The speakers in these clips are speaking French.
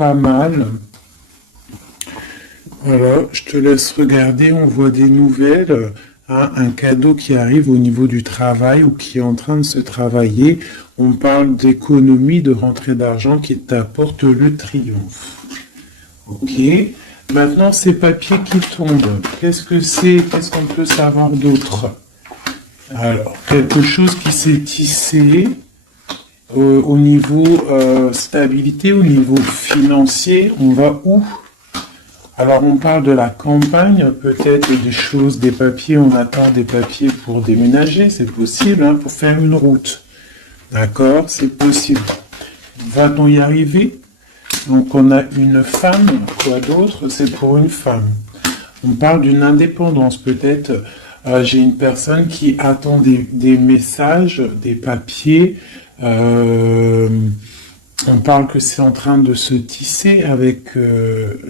pas mal. Alors, je te laisse regarder, on voit des nouvelles, hein, un cadeau qui arrive au niveau du travail ou qui est en train de se travailler. On parle d'économie, de rentrée d'argent qui t'apporte le triomphe. Ok. Maintenant, ces papiers qui tombent, qu'est-ce que c'est? Qu'est-ce qu'on peut savoir d'autre? Alors, quelque chose qui s'est tissé au niveau stabilité, au niveau financier, on va où? Alors, on parle de la campagne, peut-être des choses, des papiers, on attend des papiers pour déménager, c'est possible, hein, pour faire une route. D'accord, c'est possible. Va-t-on y arriver? Donc, on a une femme, quoi d'autre? C'est pour une femme. On parle d'une indépendance, peut-être. J'ai une personne qui attend des messages, des papiers. On parle que c'est en train de se tisser avec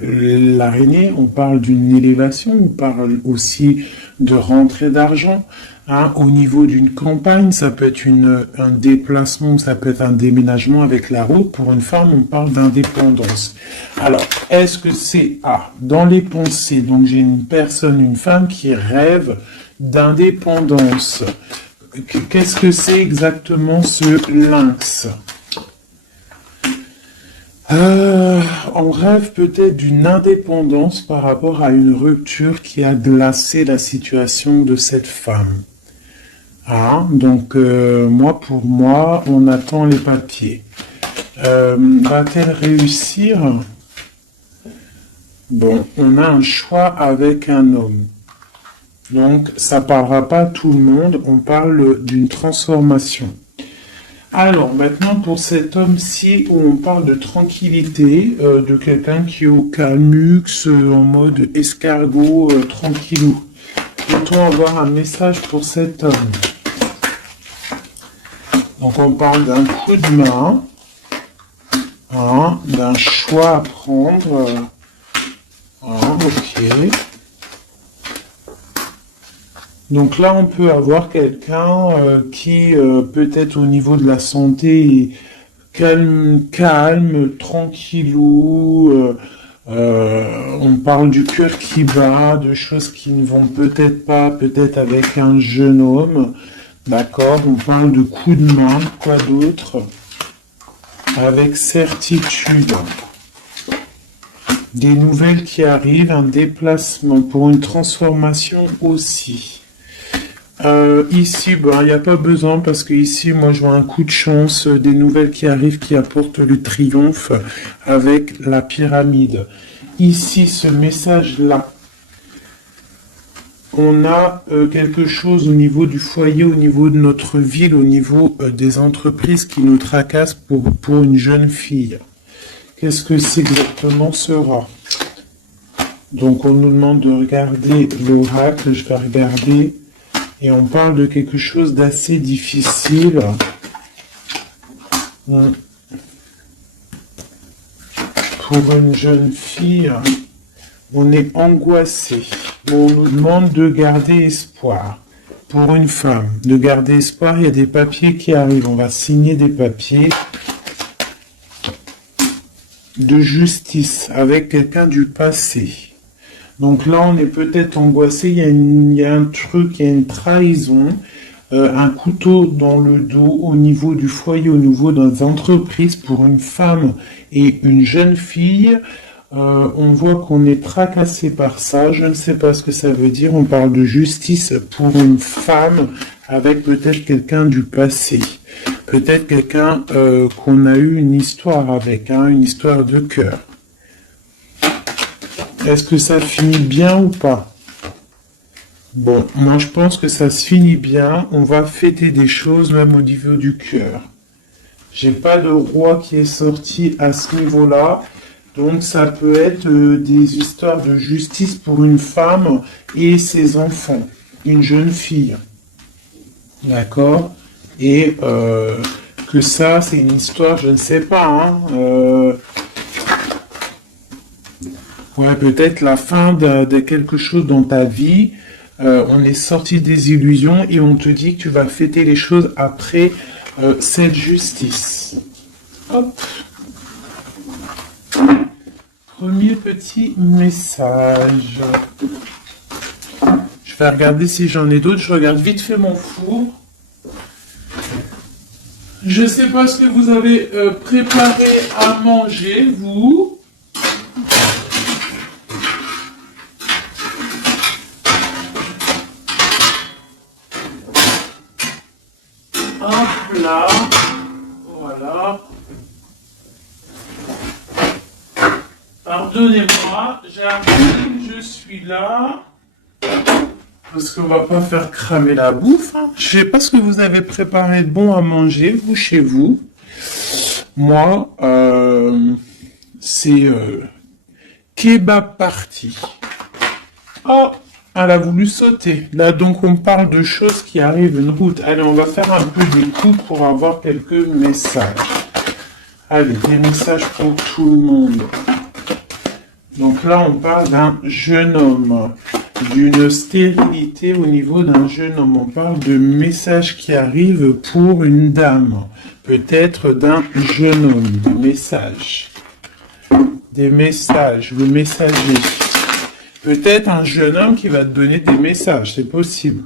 l'araignée. On parle d'une élévation. On parle aussi de rentrée d'argent. Hein, au niveau d'une campagne, ça peut être un déplacement, ça peut être un déménagement avec la route. Pour une femme, on parle d'indépendance. Alors, est-ce que c'est dans les pensées? Donc, j'ai une personne, une femme qui rêve d'indépendance. Qu'est-ce que c'est exactement ce lynx? On rêve peut-être d'une indépendance par rapport à une rupture qui a glacé la situation de cette femme. Donc, pour moi, on attend les papiers. Va-t-elle réussir? Bon, on a un choix avec un homme. Donc, ça parlera pas à tout le monde, on parle d'une transformation. Alors, maintenant, pour cet homme-ci, où on parle de tranquillité, de quelqu'un qui est au calmux, en mode escargot, tranquillou. Peut-on avoir un message pour cet homme? Donc, on parle d'un coup de main, d'un choix à prendre. Ok. Donc là, on peut avoir quelqu'un qui, peut-être au niveau de la santé, calme, tranquillou. On parle du cœur qui bat, de choses qui ne vont peut-être pas, peut-être avec un jeune homme. D'accord, on parle de coups de main, quoi d'autre? Avec certitude. Des nouvelles qui arrivent, un déplacement pour une transformation aussi. Ici, il n'y a pas besoin parce que ici, moi, je vois un coup de chance, des nouvelles qui arrivent qui apportent le triomphe avec la pyramide. Ici, ce message-là, on a quelque chose au niveau du foyer, au niveau de notre ville, au niveau des entreprises qui nous tracassent pour une jeune fille. Qu'est-ce que c'est exactement sera? Donc, on nous demande de regarder l'oracle, je vais regarder. Et on parle de quelque chose d'assez difficile. Pour une jeune fille, on est angoissé. On nous demande de garder espoir. Pour une femme, de garder espoir, il y a des papiers qui arrivent. On va signer des papiers de justice avec quelqu'un du passé. Donc là, on est peut-être angoissé, il y a un truc, il y a une trahison, un couteau dans le dos au niveau du foyer, au niveau des entreprises pour une femme et une jeune fille. On voit qu'on est tracassé par ça, je ne sais pas ce que ça veut dire, on parle de justice pour une femme avec peut-être quelqu'un du passé. Peut-être quelqu'un qu'on a eu une histoire avec, une histoire de cœur. Est-ce que ça finit bien ou pas? Bon, moi je pense que ça se finit bien. On va fêter des choses même au niveau du cœur. J'ai pas de roi qui est sorti à ce niveau-là. Donc ça peut être des histoires de justice pour une femme et ses enfants. Une jeune fille. D'accord? Et que ça, c'est une histoire, je ne sais pas, ouais, peut-être la fin de quelque chose dans ta vie. On est sorti des illusions et on te dit que tu vas fêter les choses après cette justice. Hop. premier petit message. Je vais regarder si j'en ai d'autres. Je regarde vite fait mon four. Je ne sais pas ce que vous avez préparé à manger, vous. Un plat. Voilà. Pardonnez-moi, j'ai appris que je suis là. Parce qu'on va pas faire cramer la bouffe. Hein. Je sais pas ce que vous avez préparé de bon à manger, vous, chez vous. Moi, c'est kebab party. Oh, elle a voulu sauter. Là, donc, on parle de choses qui arrivent une route. Allez, on va faire un peu de coup pour avoir quelques messages. Allez, des messages pour tout le monde. Donc là, on parle d'un jeune homme, d'une stérilité au niveau d'un jeune homme. On parle de messages qui arrivent pour une dame, peut-être d'un jeune homme, des messages, le messager. Peut-être un jeune homme qui va te donner des messages, c'est possible.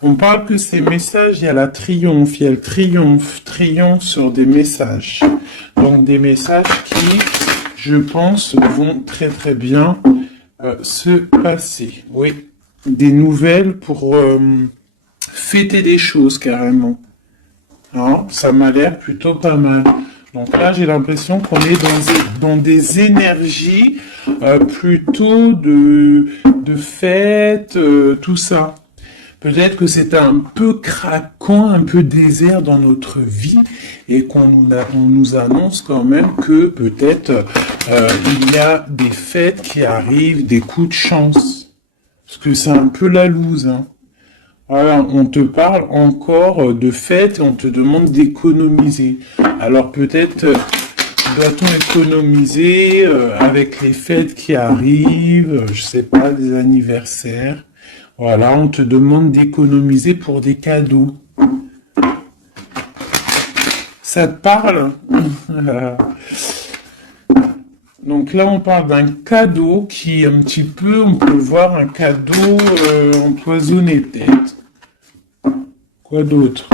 On parle que ces messages, il y a la triomphe, il y a le triomphe sur des messages. Donc des messages qui, je pense, vont très très bien se passer. Oui, des nouvelles pour fêter des choses carrément. Hein, ça m'a l'air plutôt pas mal. Donc là, j'ai l'impression qu'on est dans des énergies plutôt de fête, tout ça. Peut-être que c'est un peu craquant, un peu désert dans notre vie et on nous annonce quand même que peut-être il y a des fêtes qui arrivent, des coups de chance. Parce que c'est un peu la loose. Hein. Voilà, on te parle encore de fêtes et on te demande d'économiser. Alors peut-être doit-on économiser avec les fêtes qui arrivent, je sais pas, des anniversaires. Voilà, on te demande d'économiser pour des cadeaux. Ça te parle? Donc là, on parle d'un cadeau qui est un petit peu, on peut voir un cadeau empoisonné peut-être. Quoi d'autre?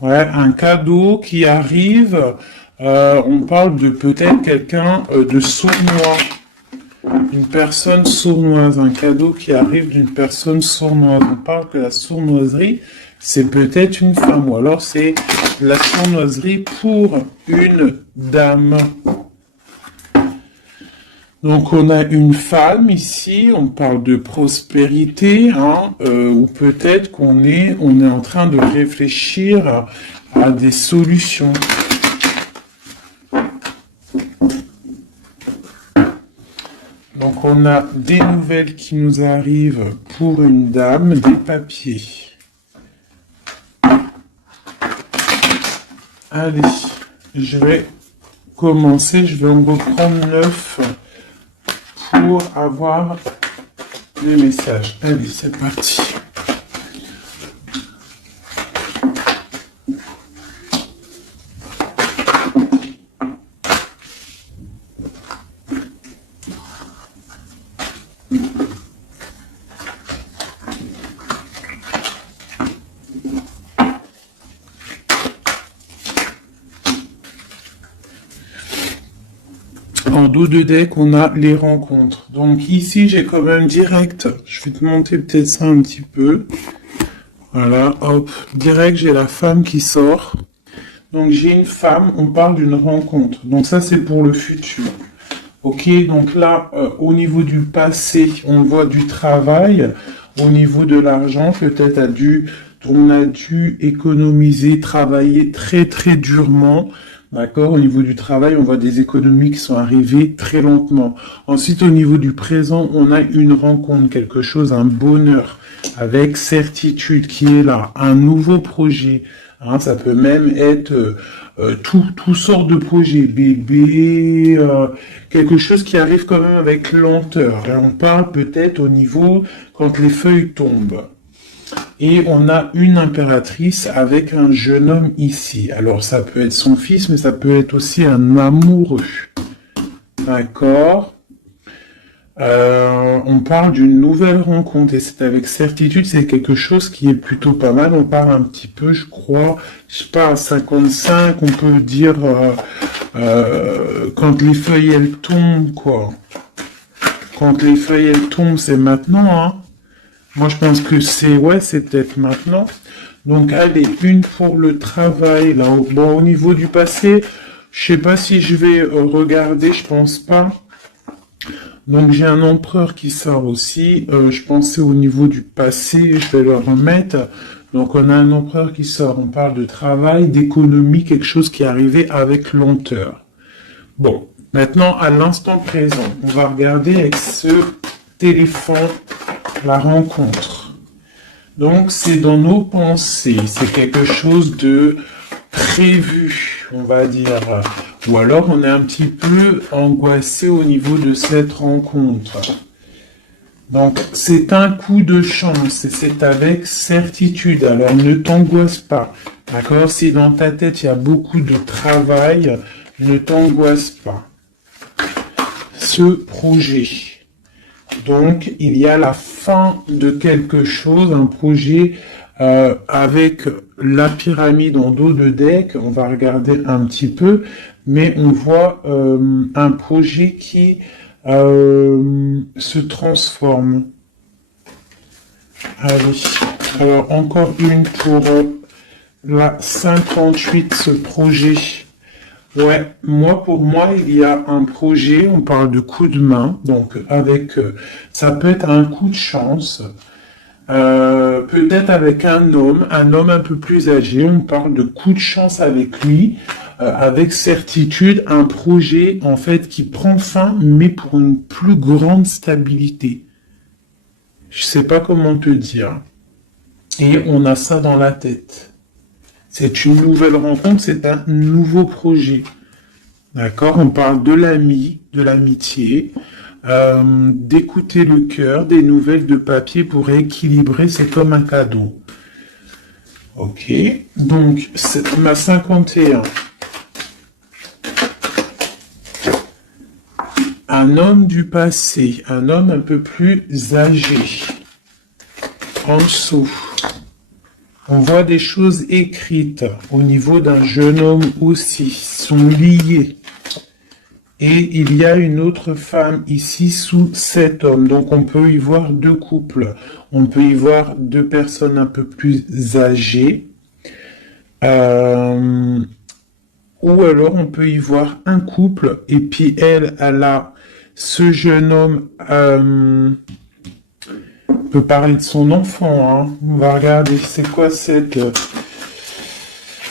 Ouais, un cadeau qui arrive, on parle de peut-être quelqu'un de sournois. Une personne sournoise, un cadeau qui arrive d'une personne sournoise. On parle que la sournoiserie, c'est peut-être une femme, ou alors c'est la sournoiserie pour une dame. Donc on a une femme ici, on parle de prospérité, hein, ou peut-être qu'on est en train de réfléchir à des solutions. Donc on a des nouvelles qui nous arrivent pour une dame, des papiers. Allez, je vais commencer, je vais en reprendre 9 pour avoir les messages. Allez, c'est parti. En dos de deck, on a les rencontres. Donc ici, j'ai quand même direct. Je vais te monter peut-être ça un petit peu. Voilà, hop. Direct, j'ai la femme qui sort. Donc j'ai une femme, on parle d'une rencontre. Donc ça, c'est pour le futur. Ok, donc là, au niveau du passé, on voit du travail. Au niveau de l'argent, peut-être on a dû économiser, travailler très très durement. D'accord, au niveau du travail, on voit des économies qui sont arrivées très lentement. Ensuite, au niveau du présent, on a une rencontre, quelque chose, un bonheur, avec certitude qui est là, un nouveau projet. Hein, ça peut même être tout sort de projets, bébé, quelque chose qui arrive quand même avec lenteur. Là, on parle peut-être au niveau quand les feuilles tombent. Et on a une impératrice avec un jeune homme ici. Alors ça peut être son fils, mais ça peut être aussi un amoureux. d'accord. On parle d'une nouvelle rencontre et c'est avec certitude, c'est quelque chose qui est plutôt pas mal. On parle un petit peu, je crois, je sais pas, à 55, on peut dire quand les feuilles elles tombent, quoi. Quand les feuilles elles tombent, c'est maintenant, hein. Moi je pense que c'est peut-être maintenant. Donc allez, une pour le travail, là. Bon, au niveau du passé, je sais pas si je vais regarder, je pense pas. Donc j'ai un empereur qui sort aussi. Je pensais au niveau du passé, je vais le remettre. Donc on a un empereur qui sort. On parle de travail, d'économie, quelque chose qui est arrivé avec lenteur. Bon, maintenant à l'instant présent, on va regarder avec ce téléphone la rencontre. Donc c'est dans nos pensées, c'est quelque chose de prévu, on va dire. Ou alors on est un petit peu angoissé au niveau de cette rencontre. Donc c'est un coup de chance et c'est avec certitude. Alors ne t'angoisse pas. D'accord? Si dans ta tête il y a beaucoup de travail, ne t'angoisse pas. Ce projet. Donc il y a la fin de quelque chose, un projet avec la pyramide en dos de deck. On va regarder un petit peu. Mais on voit un projet qui se transforme. Allez, alors encore une pour la 58, ce projet. Ouais, pour moi, il y a un projet, on parle de coup de main, donc avec, ça peut être un coup de chance, peut-être avec un homme un peu plus âgé, on parle de coup de chance avec lui, avec certitude, un projet en fait qui prend fin, mais pour une plus grande stabilité. Je sais pas comment te dire. Et on a ça dans la tête. C'est une nouvelle rencontre, c'est un nouveau projet. D'accord? On parle de l'ami, de l'amitié, d'écouter le cœur, des nouvelles de papier pour équilibrer, c'est comme un cadeau. Ok, donc c'est ma 51. Un homme du passé, un homme un peu plus âgé. En dessous, on voit des choses écrites au niveau d'un jeune homme aussi, sont liés. Et il y a une autre femme ici sous cet homme. Donc on peut y voir deux couples. On peut y voir deux personnes un peu plus âgées. Ou alors on peut y voir un couple. Et puis elle a ce jeune homme peut parler de son enfant. Hein. On va regarder c'est quoi cette...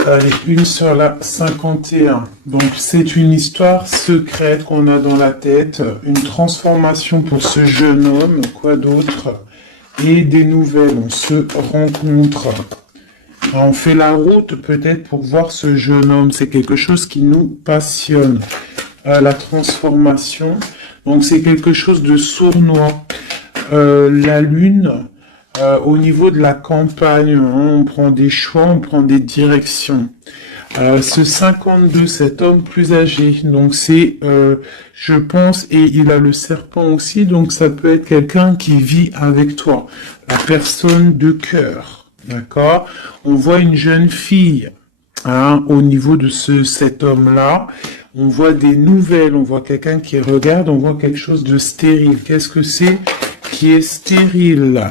Allez, une sur la 51. Donc, c'est une histoire secrète qu'on a dans la tête, une transformation pour ce jeune homme, quoi d'autre, et des nouvelles, on se rencontre. On fait la route peut-être pour voir ce jeune homme, c'est quelque chose qui nous passionne. La transformation, donc c'est quelque chose de sournois. La lune... au niveau de la campagne, hein, on prend des choix, on prend des directions. Ce 52, cet homme plus âgé, donc c'est, je pense, et il a le serpent aussi, donc ça peut être quelqu'un qui vit avec toi, la personne de cœur, d'accord? On voit une jeune fille, hein, au niveau de cet homme-là. On voit des nouvelles, on voit quelqu'un qui regarde, on voit quelque chose de stérile. Qu'est-ce que c'est qui est stérile?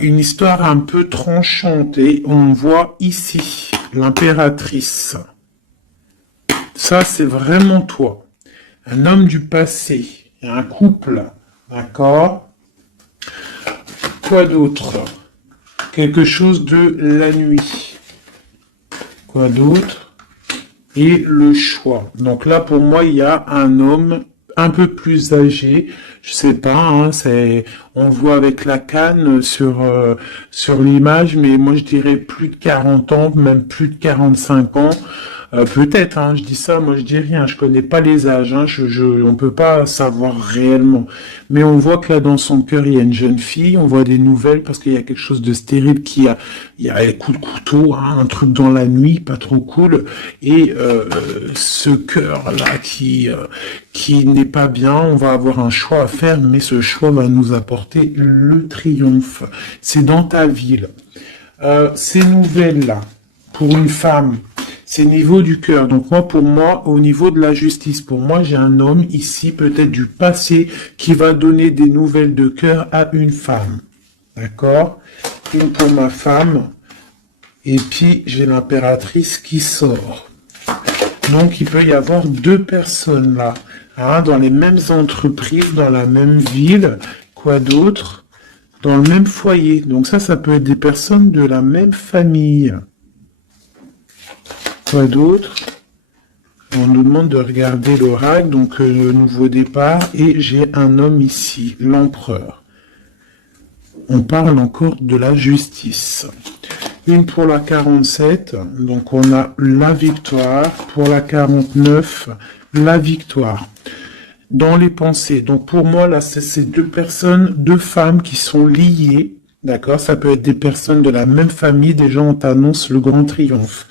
Une histoire un peu tranchante et on voit ici l'impératrice. Ça, c'est vraiment toi. Un homme du passé, un couple, d'accord? Quoi d'autre? Quelque chose de la nuit. Quoi d'autre? Et le choix. Donc là, pour moi, il y a un homme un peu plus âgé, je sais pas, hein, on voit avec la canne sur l'image, mais moi je dirais plus de 40 ans, même plus de 45 ans. Peut-être, hein, je dis ça, moi je dis rien, je connais pas les âges, hein, on peut pas savoir réellement. Mais on voit que là dans son cœur il y a une jeune fille, on voit des nouvelles parce qu'il y a quelque chose de stérile il y a un coup de couteau, hein, un truc dans la nuit, pas trop cool. Et ce cœur là qui n'est pas bien, on va avoir un choix à faire, mais ce choix va nous apporter le triomphe. C'est dans ta ville. Ces nouvelles-là, pour une femme, c'est niveau du cœur. Donc moi, pour moi, au niveau de la justice, pour moi, j'ai un homme ici, peut-être du passé, qui va donner des nouvelles de cœur à une femme. D'accord? Une pour ma femme. Et puis, j'ai l'impératrice qui sort. Donc, il peut y avoir deux personnes là, hein, dans les mêmes entreprises, dans la même ville. Quoi d'autre? Dans le même foyer. Donc ça peut être des personnes de la même famille. Quoi d'autre? On nous demande de regarder l'oracle, donc le nouveau départ, et j'ai un homme ici, l'empereur. On parle encore de la justice. Une pour la 47, donc on a la victoire. Pour la 49, la victoire. Dans les pensées. Donc pour moi, là, c'est ces deux personnes, deux femmes qui sont liées. D'accord? Ça peut être des personnes de la même famille. Déjà, on t'annonce le grand triomphe.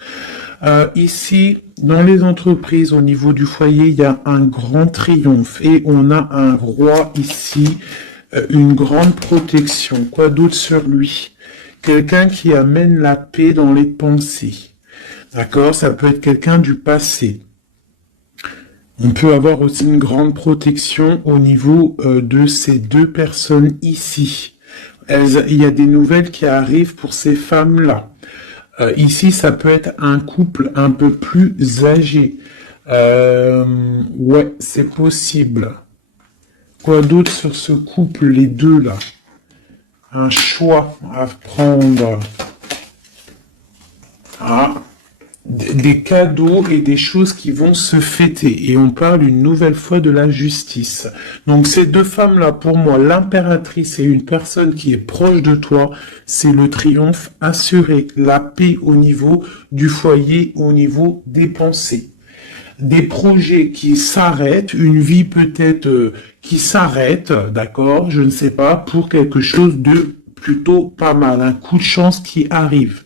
Ici, dans les entreprises, au niveau du foyer, il y a un grand triomphe. Et on a un roi ici, une grande protection. Quoi d'autre sur lui? Quelqu'un qui amène la paix dans les pensées. D'accord? Ça peut être quelqu'un du passé. On peut avoir aussi une grande protection au niveau de ces deux personnes ici. Il y a des nouvelles qui arrivent pour ces femmes-là. Ici, ça peut être un couple un peu plus âgé. Ouais, c'est possible. Quoi d'autre sur ce couple, les deux là? Un choix à prendre. Ah, des cadeaux et des choses qui vont se fêter. Et on parle une nouvelle fois de la justice. Donc ces deux femmes-là, pour moi, l'impératrice et une personne qui est proche de toi, c'est le triomphe assuré, la paix au niveau du foyer, au niveau des pensées. Des projets qui s'arrêtent, une vie peut-être qui s'arrête, d'accord, je ne sais pas, pour quelque chose de plutôt pas mal, un coup de chance qui arrive.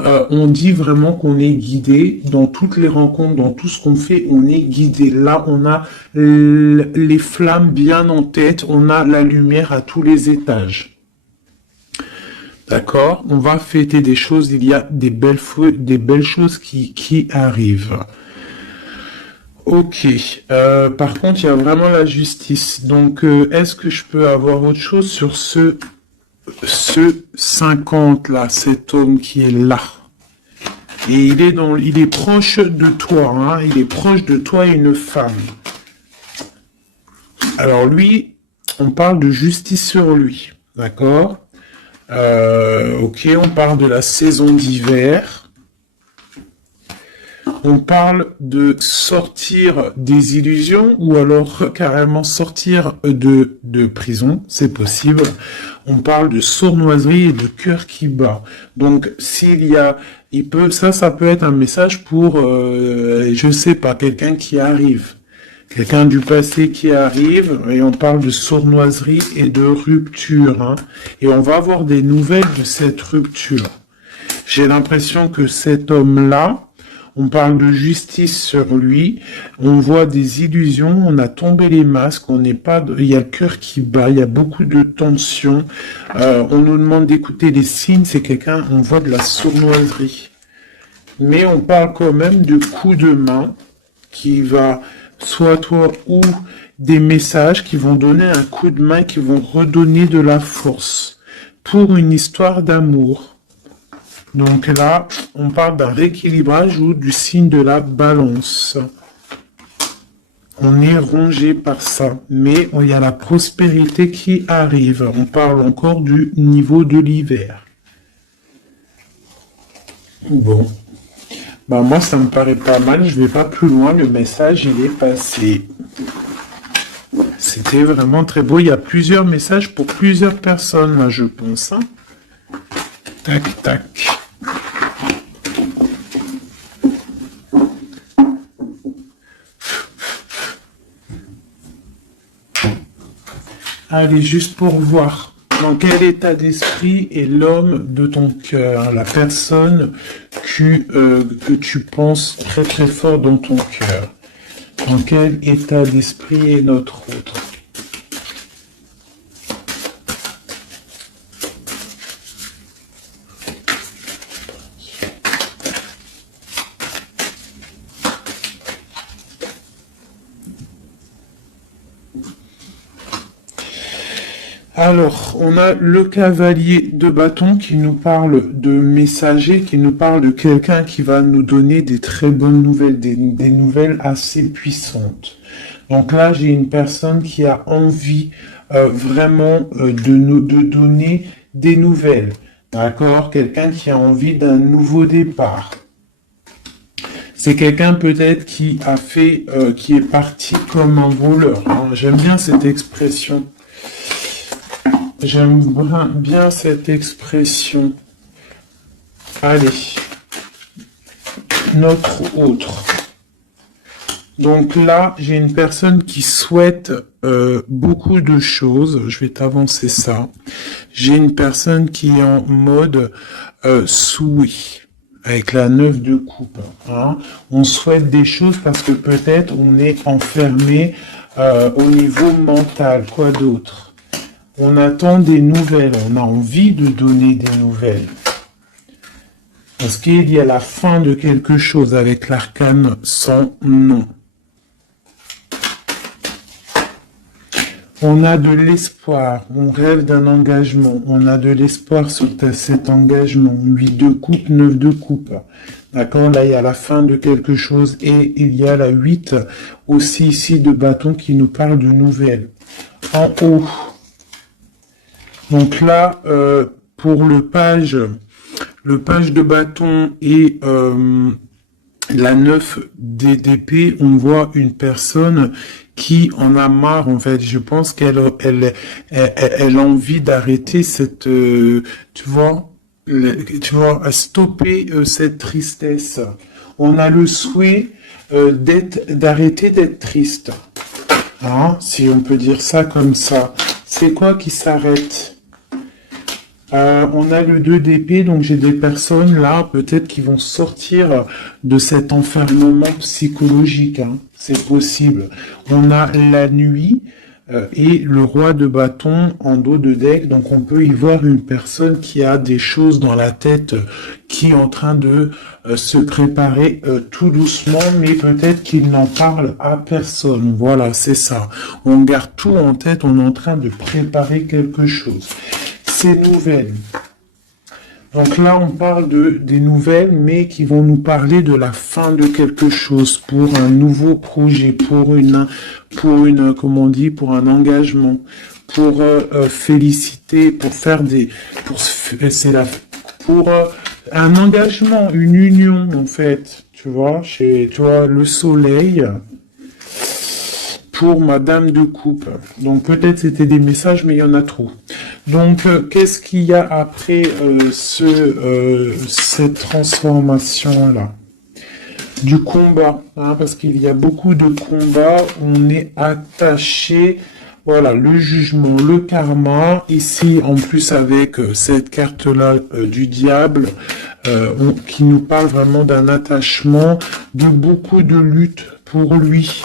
On dit vraiment qu'on est guidé dans toutes les rencontres, dans tout ce qu'on fait, on est guidé. Là, on a les flammes bien en tête, on a la lumière à tous les étages. D'accord? On va fêter des choses, il y a des belles choses qui arrivent. Ok. Par contre, il y a vraiment la justice. Donc, est-ce que je peux avoir autre chose sur ce 50 là, cet homme qui est là? Et il est proche de toi, hein, il est proche de toi et une femme. Alors lui, on parle de justice sur lui, d'accord? Ok, on parle de la saison d'hiver. On parle de sortir des illusions ou alors carrément sortir de prison, c'est possible. On parle de sournoiserie et de cœur qui bat. Donc ça peut être un message pour, je sais pas, quelqu'un qui arrive. Quelqu'un du passé qui arrive, et on parle de sournoiserie et de rupture. Hein, et on va avoir des nouvelles de cette rupture. J'ai l'impression que cet homme-là, on parle de justice sur lui, on voit des illusions, on a tombé les masques, il y a le cœur qui bat, il y a beaucoup de tension, on nous demande d'écouter les signes, c'est quelqu'un, on voit de la sournoiserie. Mais on parle quand même de coups de main qui va, soit toi ou des messages qui vont donner un coup de main, qui vont redonner de la force pour une histoire d'amour. Donc là, on parle d'un rééquilibrage ou du signe de la balance. On est rongé par ça, mais il y a la prospérité qui arrive. On parle encore du niveau de l'hiver. Bon. Bah moi, ça me paraît pas mal. Je vais pas plus loin. Le message, il est passé. C'était vraiment très beau. Il y a plusieurs messages pour plusieurs personnes, là, je pense. Hein. Tac, tac. Allez, juste pour voir dans quel état d'esprit est l'homme de ton cœur, la personne que tu penses très très fort dans ton cœur. Dans quel état d'esprit est notre autre? Alors, on a le cavalier de bâton qui nous parle de messager, qui nous parle de quelqu'un qui va nous donner des très bonnes nouvelles, des nouvelles assez puissantes. Donc là, j'ai une personne qui a envie vraiment de donner des nouvelles. D'accord? Quelqu'un qui a envie d'un nouveau départ. C'est quelqu'un peut-être qui a fait, qui est parti comme un voleur, hein. J'aime bien cette expression. J'aime bien cette expression. Allez, notre autre. Donc là, j'ai une personne qui souhaite beaucoup de choses. Je vais t'avancer ça. J'ai une personne qui est en mode souhait, avec la 9 de coupe. Hein. On souhaite des choses parce que peut-être on est enfermé au niveau mental. Quoi d'autre? On attend des nouvelles, on a envie de donner des nouvelles. Parce qu'il y a la fin de quelque chose avec l'arcane sans nom. On a de l'espoir, on rêve d'un engagement, on a de l'espoir sur cet engagement. 8 de coupe, 9 de coupe. D'accord, là il y a la fin de quelque chose et il y a la 8 aussi ici de bâton qui nous parle de nouvelles. En haut. Donc là, pour le page de bâton et la 9 d'épée, on voit une personne qui en a marre, en fait. Je pense qu'elle a envie d'arrêter cette, tu vois, stopper cette tristesse. On a le souhait d'arrêter d'être triste. Hein, si on peut dire ça comme ça. C'est quoi qui s'arrête? On a le 2 d'épée, donc j'ai des personnes là, peut-être qui vont sortir de cet enfermement psychologique. Hein. C'est possible. On a la nuit et le roi de bâton en dos de deck, donc on peut y voir une personne qui a des choses dans la tête, qui est en train de se préparer tout doucement, mais peut-être qu'il n'en parle à personne. Voilà, c'est ça. On garde tout en tête, on est en train de préparer quelque chose. Ces nouvelles. Donc là, on parle des nouvelles, mais qui vont nous parler de la fin de quelque chose, pour un nouveau projet, pour comment on dit, pour un engagement, pour féliciter, pour faire pour un engagement, une union en fait, tu vois, le soleil. Pour Madame de Coupe. Donc peut-être c'était des messages, mais il y en a trop. Donc qu'est-ce qu'il y a après cette transformation-là? Du combat, hein, parce qu'il y a beaucoup de combats, on est attaché, voilà, le jugement, le karma, ici en plus avec cette carte-là du diable, qui nous parle vraiment d'un attachement, de beaucoup de lutte pour lui.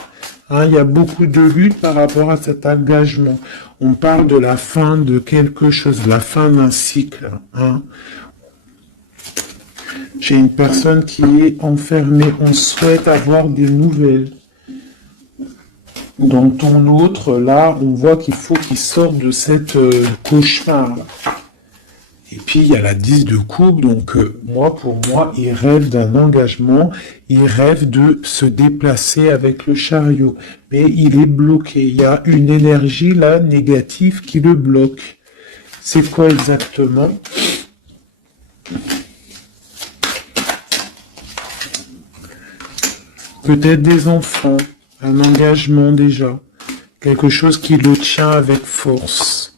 Hein, il y a beaucoup de lutte par rapport à cet engagement. On parle de la fin de quelque chose, la fin d'un cycle. Hein. J'ai une personne qui est enfermée. On souhaite avoir des nouvelles. Dans ton autre, là, on voit qu'il faut qu'il sorte de cette cauchemar. Et puis, il y a la 10 de coupe, donc pour moi, il rêve d'un engagement, il rêve de se déplacer avec le chariot, mais il est bloqué. Il y a une énergie, là, négative qui le bloque. C'est quoi exactement? Peut-être des enfants, un engagement déjà, quelque chose qui le tient avec force.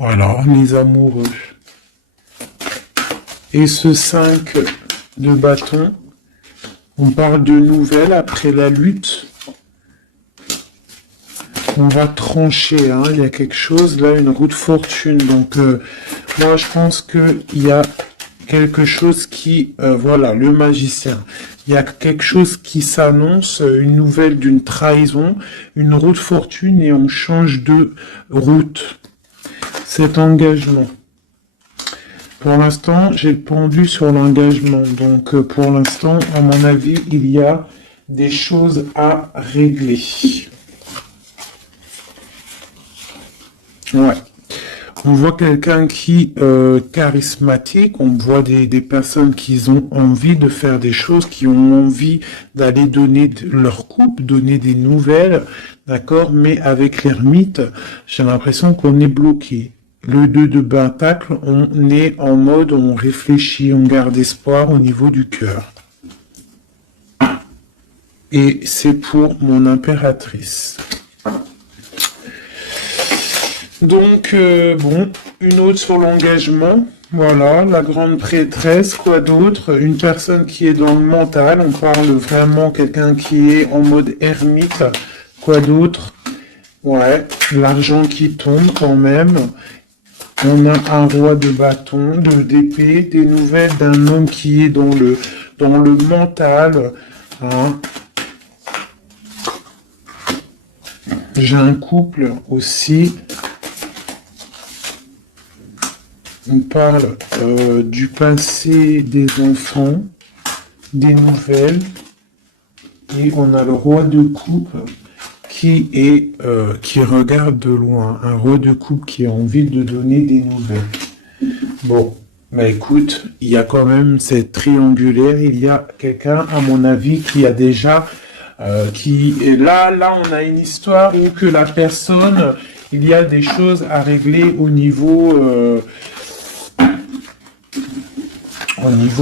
Voilà, les amoureux. Et ce 5 de bâton, on parle de nouvelles après la lutte. On va trancher, hein. Il y a quelque chose, là, une roue de fortune. Donc, moi, je pense qu'il y a quelque chose qui... voilà, le magicien. Il y a quelque chose qui s'annonce, une nouvelle d'une trahison, une roue de fortune, et on change de route. Cet engagement. Pour l'instant, j'ai le pendu sur l'engagement. Donc, pour l'instant, à mon avis, il y a des choses à régler. Ouais. On voit quelqu'un qui charismatique, on voit des personnes qui ont envie de faire des choses, qui ont envie d'aller donner leur couple, donner des nouvelles, d'accord, mais avec l'ermite, j'ai l'impression qu'on est bloqué. Le 2 de pentacle, on est en mode, on réfléchit, on garde espoir au niveau du cœur. Et c'est pour mon impératrice. Donc, bon, une autre sur l'engagement. Voilà, la grande prêtresse, quoi d'autre? Une personne qui est dans le mental. On parle vraiment quelqu'un qui est en mode ermite. Quoi d'autre? Ouais, l'argent qui tombe quand même. On a un roi de bâton, d'épée, des nouvelles d'un homme qui est dans le mental. Hein. J'ai un couple aussi. On parle du passé des enfants, des nouvelles, et on a le roi de coupe qui regarde de loin, un roi de coupe qui a envie de donner des nouvelles. Bon, bah écoute, il y a quand même cette triangulaire, il y a quelqu'un, à mon avis, qui a déjà, qui est là, on a une histoire où que la personne, il y a des choses à régler au niveau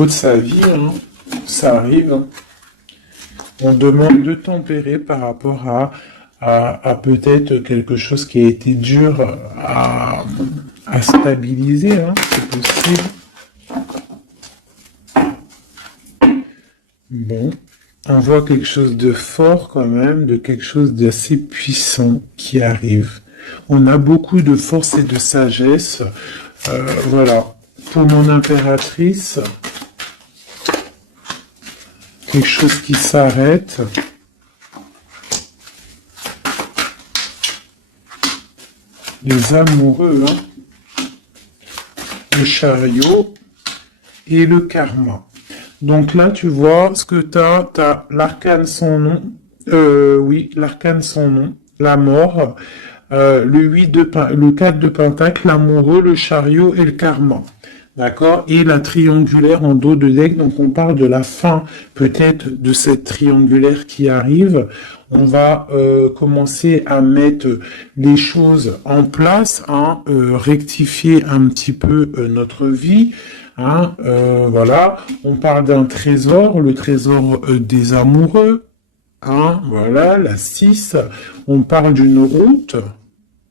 de sa vie, hein. Ça arrive. Hein. On demande de tempérer par rapport à peut-être quelque chose qui a été dur à stabiliser, hein, c'est possible. Bon, on voit quelque chose de fort quand même, de quelque chose d'assez puissant qui arrive. On a beaucoup de force et de sagesse. Voilà. Pour mon impératrice, quelque chose qui s'arrête. Les amoureux, hein. Le chariot et le karma. Donc là, tu vois, ce que t'as l'arcane sans nom. Oui, l'arcane sans nom. La mort. Le 4 de pentacle, l'amoureux, le chariot et le karma. D'accord? Et la triangulaire en dos de deck, donc on parle de la fin peut-être de cette triangulaire qui arrive. On va commencer à mettre les choses en place, hein, rectifier un petit peu notre vie. Hein, voilà, on parle d'un trésor, le trésor des amoureux. Hein, voilà, la 6. On parle d'une route,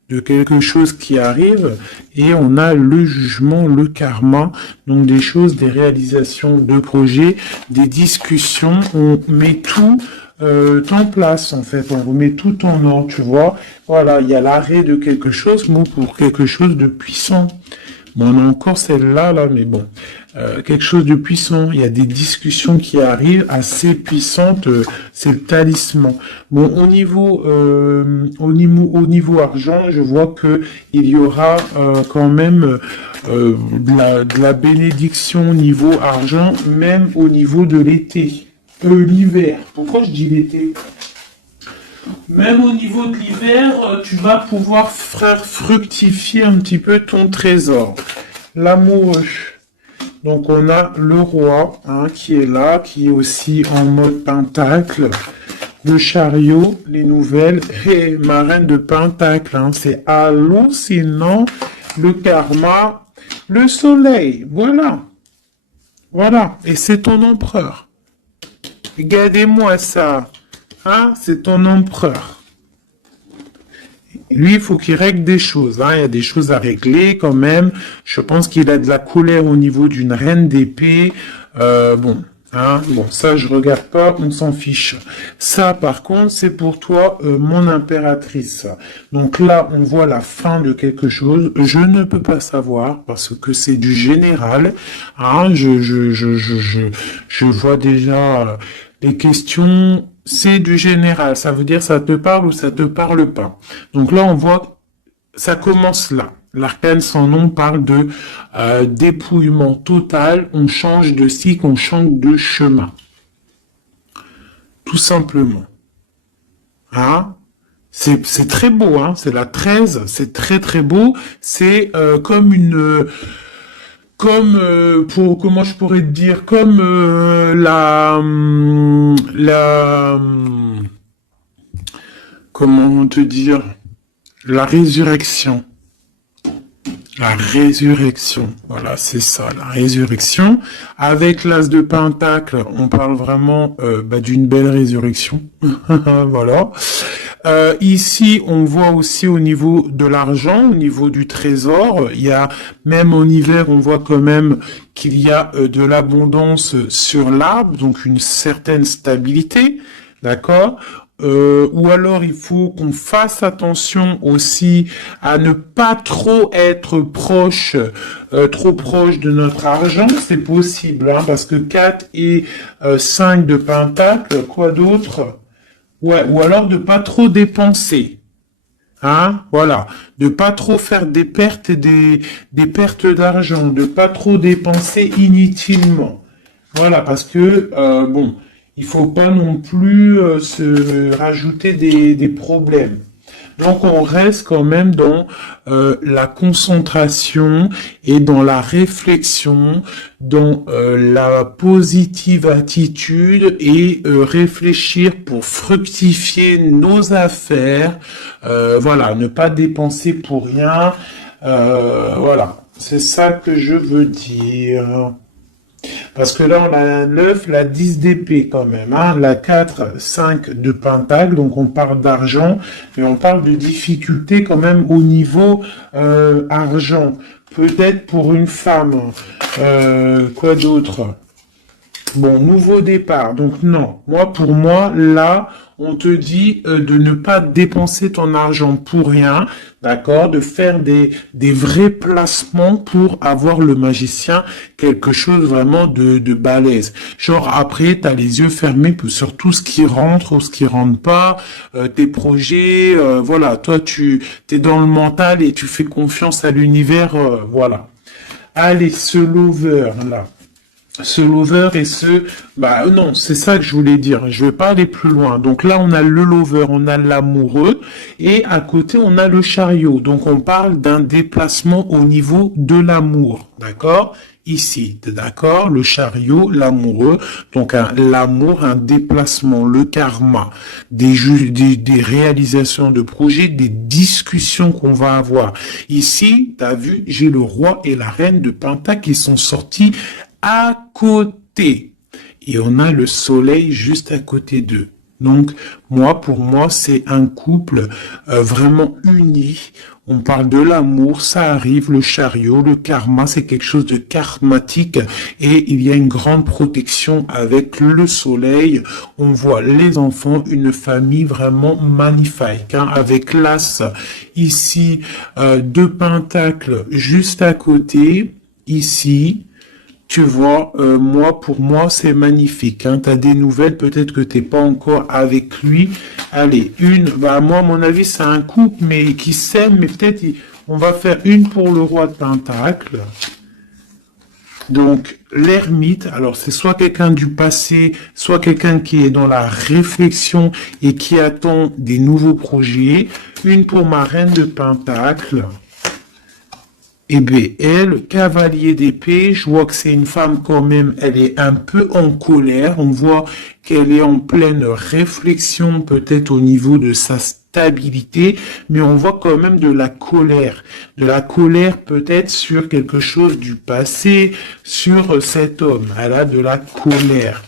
de quelque chose qui arrive, et on a le jugement, le karma, donc des choses, des réalisations de projets, des discussions, on met tout en place, en fait, on remet tout en ordre, tu vois, voilà, il y a l'arrêt de quelque chose, bon, pour quelque chose de puissant. Bon, on a encore celle-là, mais bon, quelque chose de puissant. Il y a des discussions qui arrivent assez puissantes. C'est le talisman. Bon, au niveau argent, je vois que il y aura quand même de la bénédiction au niveau argent, même au niveau de l'été, l'hiver. Pourquoi je dis l'été? Même au niveau de l'hiver, tu vas pouvoir faire fructifier un petit peu ton trésor. L'amoureux. Donc on a le roi, hein, qui est là, qui est aussi en mode pentacle. Le chariot, les nouvelles, et ma reine de pentacle, hein, c'est hallucinant. Le karma, le soleil, voilà. Voilà, et c'est ton empereur. Regardez-moi ça. Hein, c'est ton empereur. Lui, il faut qu'il règle des choses. Hein. Il y a des choses à régler quand même. Je pense qu'il a de la colère au niveau d'une reine d'épée. Bon, Hein, bon, ça, je regarde pas, on s'en fiche. Ça, par contre, c'est pour toi, mon impératrice. Donc là, on voit la fin de quelque chose. Je ne peux pas savoir parce que c'est du général. Hein, je vois déjà les questions. C'est du général. Ça veut dire ça te parle ou ça te parle pas. Donc là, on voit ça commence là. L'arcane sans nom parle de dépouillement total, on change de cycle, on change de chemin. Tout simplement. Hein? C'est très beau, hein? C'est la 13, c'est très très beau. C'est comme une... Comme, comment je pourrais te dire, comme comment te dire, la résurrection. La résurrection, voilà, c'est ça, la résurrection. Avec l'as de pentacle, on parle vraiment d'une belle résurrection. Voilà. Ici, on voit aussi au niveau de l'argent, au niveau du trésor, il y a, même en hiver, on voit quand même qu'il y a de l'abondance sur l'arbre, donc une certaine stabilité, d'accord? Ou alors il faut qu'on fasse attention aussi à ne pas trop être proche, trop proche de notre argent, c'est possible, hein, parce que 4 et 5 de pentacle, quoi d'autre? Ouais, ou alors de pas trop dépenser. Hein, voilà, de pas trop faire des pertes et des pertes d'argent, de pas trop dépenser inutilement. Voilà, parce que bon, il faut pas non plus se rajouter des problèmes. Donc on reste quand même dans la concentration et dans la réflexion, dans la positive attitude et réfléchir pour fructifier nos affaires. Voilà, ne pas dépenser pour rien. Voilà, c'est ça que je veux dire. Parce que là, on a la 9, la 10 d'épée quand même, hein, la 4, 5 de pentacle, donc on parle d'argent, et on parle de difficulté quand même au niveau argent. Peut-être pour une femme. Quoi d'autre? Bon, nouveau départ. Donc non, pour moi, là, on te dit de ne pas dépenser ton argent pour rien, d'accord? De faire des vrais placements pour avoir le magicien quelque chose vraiment de balèze. Genre après, t'as les yeux fermés sur tout ce qui rentre ou ce qui rentre pas, tes projets, voilà. Toi, t'es dans le mental et tu fais confiance à l'univers, voilà. Allez, ce lover là. Ce lover et non, c'est ça que je voulais dire. Je vais pas aller plus loin. Donc là, on a le lover, on a l'amoureux, et à côté, on a le chariot. Donc on parle d'un déplacement au niveau de l'amour, d'accord? Ici, d'accord? Le chariot, l'amoureux. Donc l'amour, un déplacement, le karma, des réalisations de projets, des discussions qu'on va avoir. Ici, t'as vu, j'ai le roi et la reine de Pentacle qui sont sortis à côté. Et on a le soleil juste à côté d'eux. Donc, pour moi, c'est un couple vraiment uni. On parle de l'amour, ça arrive, le chariot, le karma, c'est quelque chose de karmatique. Et il y a une grande protection avec le soleil. On voit les enfants, une famille vraiment magnifique, hein, avec l'as ici, de pentacle juste à côté, ici. Tu vois, pour moi, c'est magnifique. Hein. Tu as des nouvelles, peut-être que t'es pas encore avec lui. Allez, moi, à mon avis, c'est un couple, mais qui s'aime, mais peut-être on va faire une pour le roi de Pentacle. Donc, l'ermite, alors c'est soit quelqu'un du passé, soit quelqu'un qui est dans la réflexion et qui attend des nouveaux projets. Une pour ma reine de Pentacle. Et bien, elle, cavalier d'épée, je vois que c'est une femme quand même, elle est un peu en colère. On voit qu'elle est en pleine réflexion, peut-être au niveau de sa stabilité, mais on voit quand même de la colère. De la colère peut-être sur quelque chose du passé, sur cet homme. Elle a de la colère.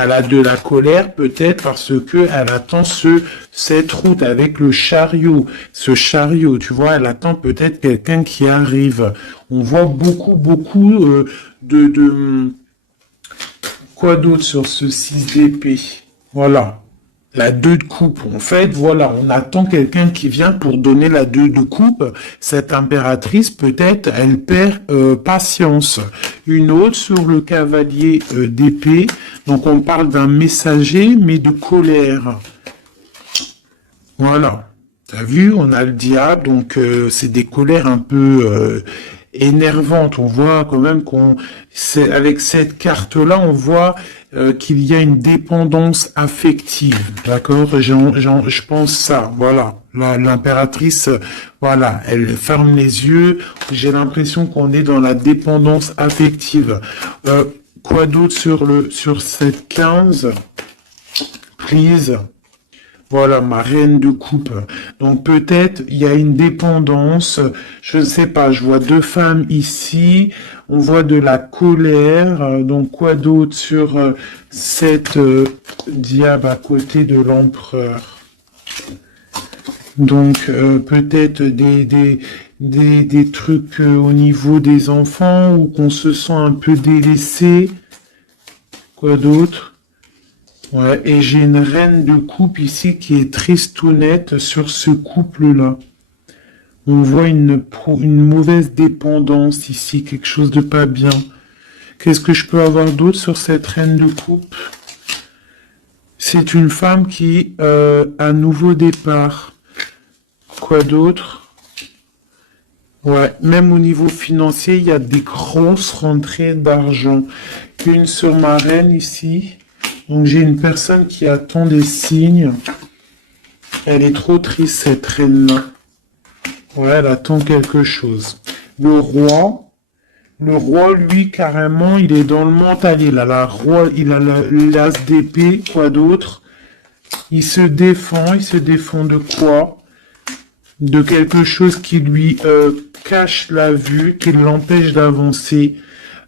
Elle a de la colère peut-être parce que elle attend cette route avec le chariot. Ce chariot, tu vois, elle attend peut-être quelqu'un qui arrive. On voit beaucoup Quoi d'autre sur ce 6 d'épée? Voilà. La 2 de coupe, en fait, voilà, on attend quelqu'un qui vient pour donner la 2 de coupe. Cette impératrice, peut-être, elle perd patience. Une autre sur le cavalier d'épée. Donc, on parle d'un messager, mais de colère. Voilà. T'as vu, on a le diable, donc c'est des colères un peu énervantes. On voit quand même avec cette carte-là, on voit qu'il y a une dépendance affective. D'accord? Je pense ça. Voilà. L'impératrice, voilà, elle ferme les yeux. J'ai l'impression qu'on est dans la dépendance affective. Quoi d'autre sur cette 15? Prise. Voilà, ma reine de coupe. Donc peut-être il y a une dépendance, je ne sais pas, je vois 2 femmes ici, on voit de la colère, donc quoi d'autre sur cette diable à côté de l'empereur? Donc peut-être des trucs au niveau des enfants ou qu'on se sent un peu délaissé. Quoi d'autre? Ouais, et j'ai une reine de coupe ici qui est tristounette sur ce couple-là. On voit une mauvaise dépendance ici, quelque chose de pas bien. Qu'est-ce que je peux avoir d'autre sur cette reine de coupe? C'est une femme qui a un nouveau départ. Quoi d'autre? Ouais, même au niveau financier, il y a des grosses rentrées d'argent. Une sur ma reine ici. Donc j'ai une personne qui attend des signes. Elle est trop triste, cette reine-là. Ouais, elle attend quelque chose. Le roi, lui, carrément, il est dans le mental. Il a l'as d'épée, quoi d'autre? Il se défend de quoi? De quelque chose qui lui cache la vue, qui l'empêche d'avancer.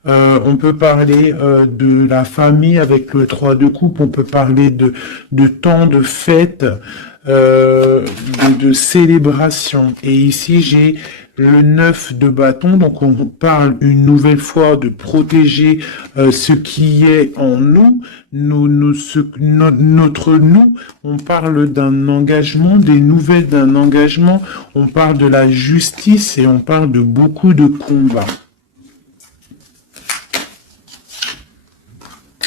On peut parler de la famille avec le 3 de coupe, on peut parler de temps de fête, de célébration. Et ici, j'ai le 9 de bâton, donc on parle une nouvelle fois de protéger ce qui est en nous, notre nous. On parle d'un engagement, des nouvelles d'un engagement, on parle de la justice et on parle de beaucoup de combats.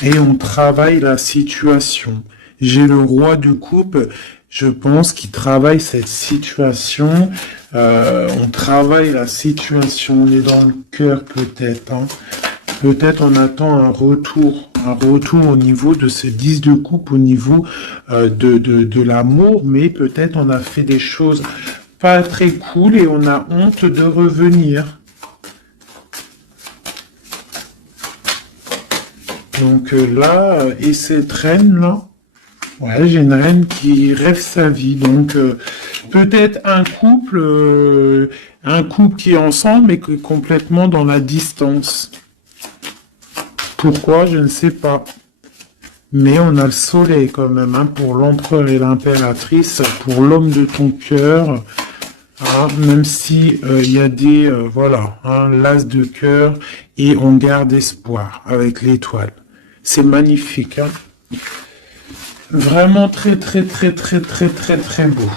Et on travaille la situation. J'ai le roi de coupe, je pense qu'il travaille cette situation. On travaille la situation, on est dans le cœur peut-être. Hein. Peut-être on attend un retour au niveau de ce 10 de coupe, au niveau de l'amour, mais peut-être on a fait des choses pas très cool et on a honte de revenir. Donc là, et cette reine-là, ouais, j'ai une reine qui rêve sa vie. Donc peut-être un couple qui est ensemble mais qui est complètement dans la distance. Pourquoi? Je ne sais pas. Mais on a le soleil quand même, hein, pour l'empereur et l'impératrice, pour l'homme de ton cœur. Hein, même si y a des, voilà, hein, l'as de cœur et on garde espoir avec l'étoile. C'est magnifique, hein. Vraiment très très très très très très très beau.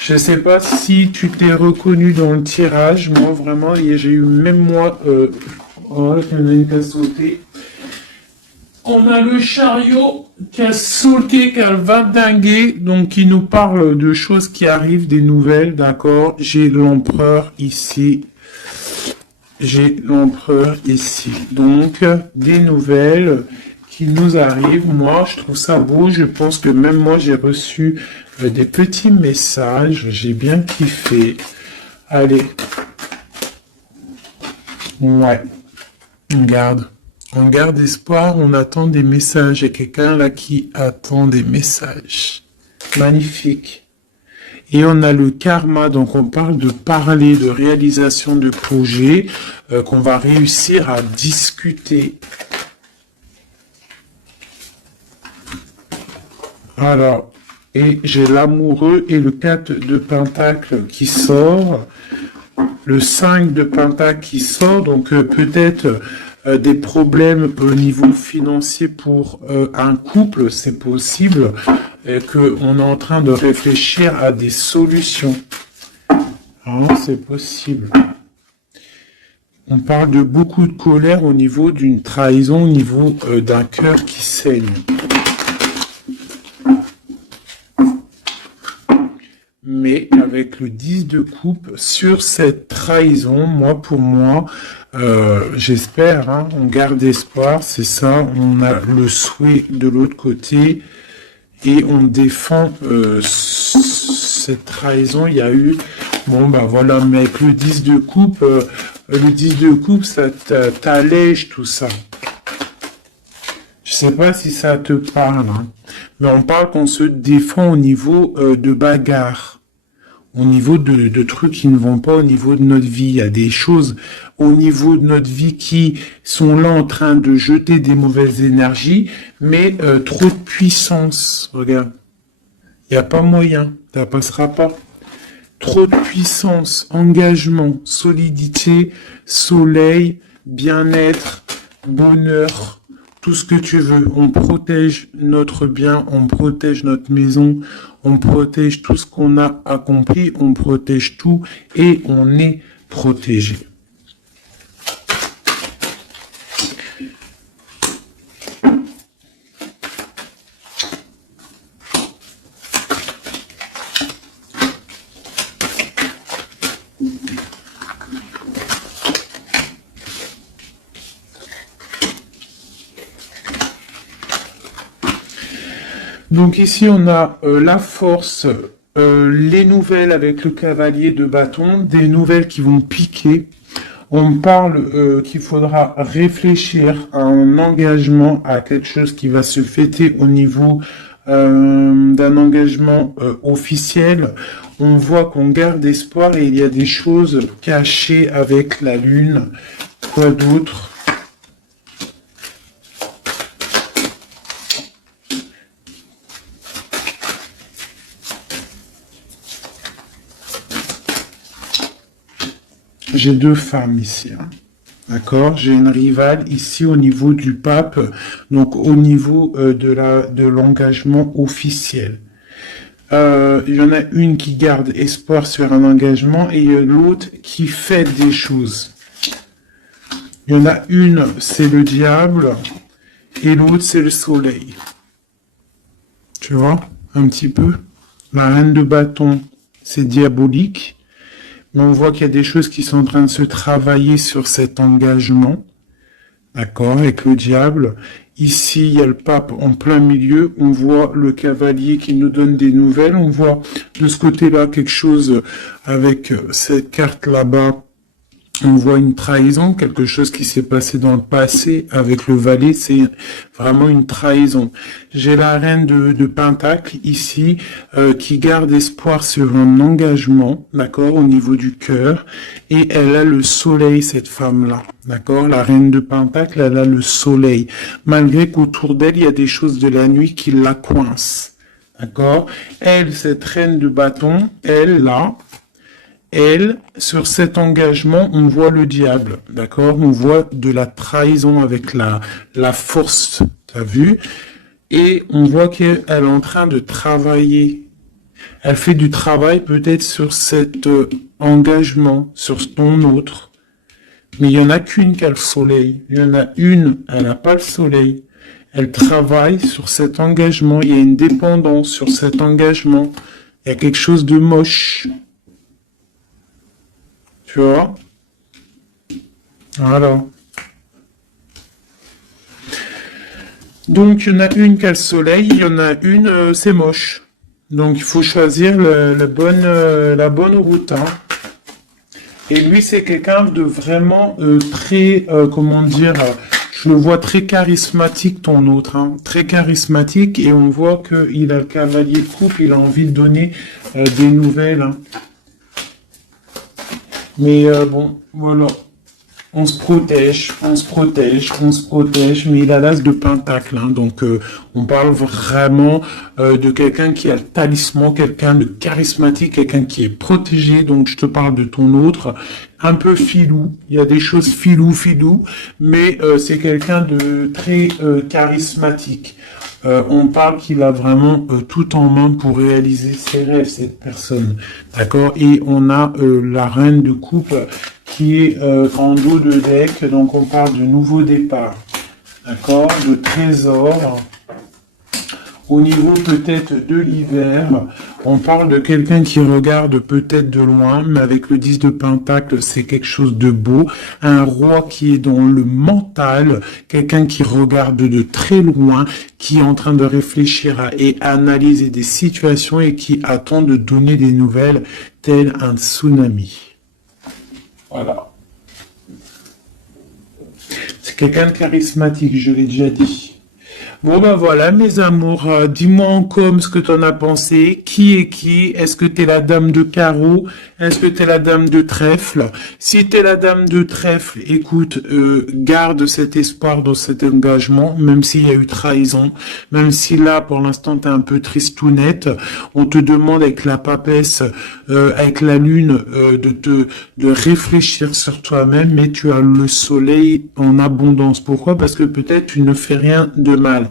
Je ne sais pas si tu t'es reconnu dans le tirage. Moi vraiment, j'ai eu même moi. Voilà, il y en a une qui a sauté. On a le chariot qui a sauté, qui a vindingué, donc qui nous parle de choses qui arrivent, des nouvelles, d'accord. J'ai l'empereur ici. Donc, des nouvelles qui nous arrivent. Moi, je trouve ça beau. Je pense que même moi, j'ai reçu des petits messages. J'ai bien kiffé. Allez. Ouais. On garde espoir. On attend des messages. Il y a quelqu'un là qui attend des messages. Magnifique. Et on a le karma, donc on parle de parler, de réalisation de projets qu'on va réussir à discuter. Alors, et j'ai l'amoureux et le 4 de pentacle qui sort, le 5 de pentacle qui sort, donc peut-être des problèmes au niveau financier pour un couple, c'est possible, et qu'on est en train de réfléchir à des solutions. Hein, c'est possible. On parle de beaucoup de colère au niveau d'une trahison, au niveau d'un cœur qui saigne. Mais avec le 10 de coupe, sur cette trahison, pour moi, j'espère, hein, on garde espoir, c'est ça, on a le souhait de l'autre côté, et on défend cette trahison. Il y a eu, bon bah voilà, mais avec le 10 de coupe, ça t'allège tout ça. Je sais pas si ça te parle, hein, mais on parle qu'on se défend au niveau de bagarre, au niveau de trucs qui ne vont pas au niveau de notre vie. Il y a des choses au niveau de notre vie qui sont là en train de jeter des mauvaises énergies, mais trop de puissance, regarde. Il n'y a pas moyen, ça passera pas. Trop de puissance, engagement, solidité, soleil, bien-être, bonheur, tout ce que tu veux. On protège notre bien, on protège notre maison, on protège tout ce qu'on a accompli, on protège tout et on est protégé. Donc ici, on a la force, les nouvelles avec le cavalier de bâton, des nouvelles qui vont piquer. On parle qu'il faudra réfléchir à un engagement, à quelque chose qui va se fêter au niveau d'un engagement officiel. On voit qu'on garde espoir et il y a des choses cachées avec la lune. Quoi d'autre ? J'ai deux femmes ici, hein. D'accord? J'ai une rivale ici au niveau du pape, donc au niveau de l'engagement officiel. Il y en a une qui garde espoir sur un engagement et l'autre qui fait des choses. Il y en a une, c'est le diable et l'autre, c'est le soleil. Tu vois? Un petit peu. La reine de bâton, c'est diabolique. Mais on voit qu'il y a des choses qui sont en train de se travailler sur cet engagement. D'accord, avec le diable. Ici, il y a le pape en plein milieu. On voit le cavalier qui nous donne des nouvelles. On voit de ce côté-là quelque chose avec cette carte là-bas. On voit une trahison, quelque chose qui s'est passé dans le passé avec le valet, c'est vraiment une trahison. J'ai la reine de Pentacle ici qui garde espoir sur un engagement, d'accord, au niveau du cœur, et elle a le soleil, cette femme-là, d'accord, la reine de Pentacle, elle a le soleil, malgré qu'autour d'elle, il y a des choses de la nuit qui la coincent, d'accord. Elle, cette reine de bâton, elle, là, elle, sur cet engagement, on voit le diable, d'accord? On voit de la trahison avec la force, t'as vu? Et on voit qu'elle est en train de travailler. Elle fait du travail peut-être sur cet engagement, sur ton autre. Mais il y en a qu'une qui a le soleil. Il y en a une, elle n'a pas le soleil. Elle travaille sur cet engagement. Il y a une dépendance sur cet engagement. Il y a quelque chose de moche. Tu vois? Voilà. Donc, il y en a une qui a le soleil, il y en a une, c'est moche. Donc, il faut choisir la bonne route. Hein. Et lui, c'est quelqu'un de vraiment très, comment dire, je le vois très charismatique, ton autre. Hein, très charismatique, et on voit qu'il a le cavalier de coupe, il a envie de donner des nouvelles. Hein. Mais bon, voilà. On se protège, on se protège, on se protège, mais il a l'as de pentacle, hein, donc on parle vraiment de quelqu'un qui a le talisman, quelqu'un de charismatique, quelqu'un qui est protégé, donc je te parle de ton autre, un peu filou, il y a des choses filou, mais c'est quelqu'un de très charismatique. On parle qu'il a vraiment tout en main pour réaliser ses rêves, cette personne. D'accord? Et on a la reine de coupe qui est en dos de deck, donc on parle de nouveau départ. D'accord? De trésor. Au niveau peut-être de l'hiver, on parle de quelqu'un qui regarde peut-être de loin, mais avec le 10 de pentacle, c'est quelque chose de beau. Un roi qui est dans le mental, quelqu'un qui regarde de très loin, qui est en train de réfléchir et analyser des situations et qui attend de donner des nouvelles, tel un tsunami. Voilà. C'est quelqu'un de charismatique, je l'ai déjà dit. Bon ben voilà mes amours, dis-moi en com ce que t'en as pensé, qui est qui, est-ce que t'es la dame de carreau, est-ce que t'es la dame de trèfle, si t'es la dame de trèfle, écoute, garde cet espoir dans cet engagement, même s'il y a eu trahison, même si là pour l'instant t'es un peu tristounette, on te demande avec la papesse, avec la lune, de réfléchir sur toi-même, mais tu as le soleil en abondance, pourquoi? Parce que peut-être tu ne fais rien de mal.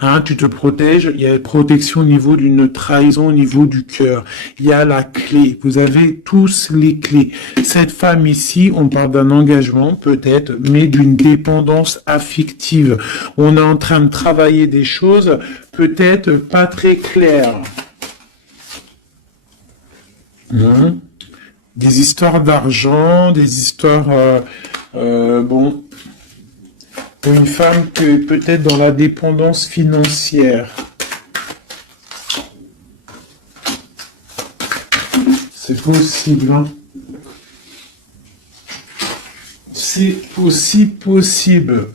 Hein, tu te protèges, il y a une protection au niveau d'une trahison, au niveau du cœur. Il y a la clé, vous avez tous les clés. Cette femme ici, on parle d'un engagement peut-être, mais d'une dépendance affective. On est en train de travailler des choses peut-être pas très claires. Des histoires d'argent, des histoires... bon... Une femme qui est peut-être dans la dépendance financière. C'est possible, hein. C'est aussi possible.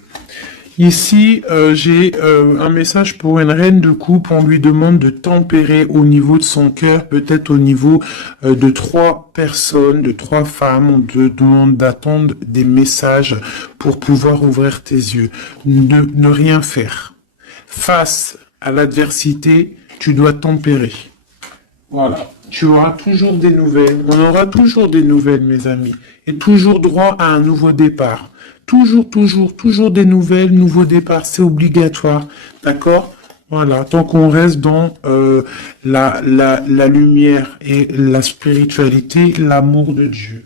Ici, j'ai un message pour une reine de coupe. On lui demande de tempérer au niveau de son cœur, peut-être au niveau de 3 personnes, de 3 femmes. On te demande d'attendre des messages pour pouvoir ouvrir tes yeux. Ne rien faire. Face à l'adversité, tu dois tempérer. Voilà. Tu auras toujours des nouvelles. On aura toujours des nouvelles, mes amis. Et toujours droit à un nouveau départ. Toujours des nouvelles, nouveaux départs. C'est obligatoire. D'accord? Voilà. Tant qu'on reste dans la lumière et la spiritualité, l'amour de Dieu.